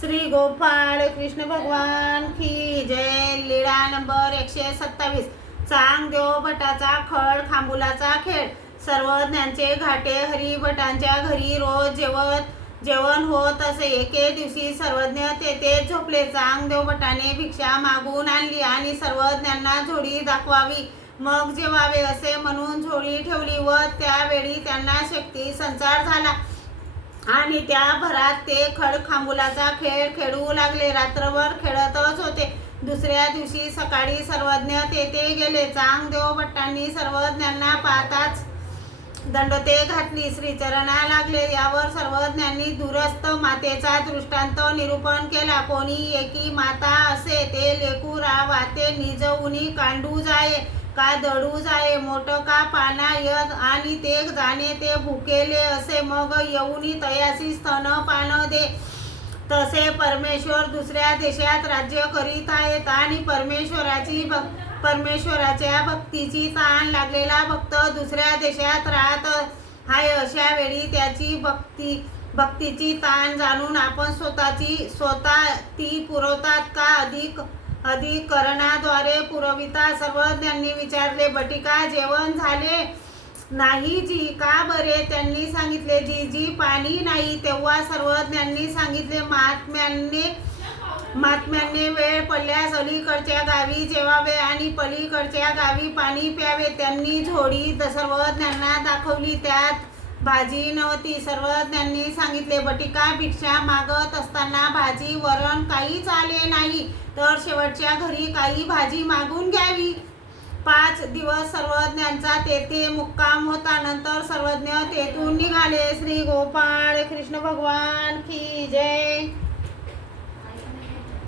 श्री गोपाळ कृष्ण भगवान की जय. लीळा नंबर एकशे सत्तावीस. चांग देव भटाचा खळ खांबुलाचा खेळ. सर्वज्ञांचे घाटे हरी भटांच्या घरी रोज जेवत जेवण होत असे एके दिवशी सर्वज्ञ तेथे झोपले. चांग देव भटाने भिक्षा मागून आणली आणि सर्वज्ञांना झोडी दाखवावी. मग जेवावे असे म्हणून झोळी ठेवली व त्यावेळी त्यांना शक्ती संचार झाला. आणि त्या भरात ते खडखांबुलाचा खेळ खेळू लागले. रात्रभर खेळतच होते. दुसऱ्या दिवशी सकाळी सर्वज्ञ तेथे गेले. चांगदेव भट्टांनी सर्वज्ञांना पाहताच दंडते घातली. श्रीचरणा लागले. यावर सर्वज्ञांनी दुरस्त मातेचा दृष्टांत निरूपण केला. कोणी एकी माता असे ते लेकुरा वाते निजवुनी कांडू जाये. का दडूज आहे? मोठं का पाना यद आणि ते जाणे ते भुकेले असे. मग येऊनी तयासी स्तन पान दे. तसे परमेश्वर दुसऱ्या देशात राज्य करीत आहेत. आणि परमेश्वराची भक् परमेश्वराच्या भक्तीची ताण लागलेला भक्त दुसऱ्या देशात राहत आहे. अशा वेळी त्याची भक्ती भक्तीची ताण जाणून आपण स्वतःची स्वतः ती पुरवतात का? अधिक अधिकरणाद्वारे पुरविता सर्वज्ञांनी विचारले बटिका जेवण झाले नाही जी? का बरे? त्यांनी सांगितले जी जी पाणी नाही. तेव्हा सर्वज्ञांनी सांगितले महात्म्यांनी महात्म्यांनी वेळ पडल्यास अलीकडच्या गावी जेवावे आणि पलीकडच्या गावी पाणी प्यावे. त्यांनी झोडी सर्वज्ञांना दाखवली. त्यात भाजी नव्हती. सर्वज्ञांनी सांगितले बटिका भिक्षा मागत असताना भाजी वरण काहीच आले तर शेवटच्या घरी काही भाजी मागून घ्यावी. पाच दिवस सर्वज्ञांचा तेथे मुक्काम होता. नंतर सर्वज्ञ तेथून निघाले. श्री गोपाळ कृष्ण भगवान की जय.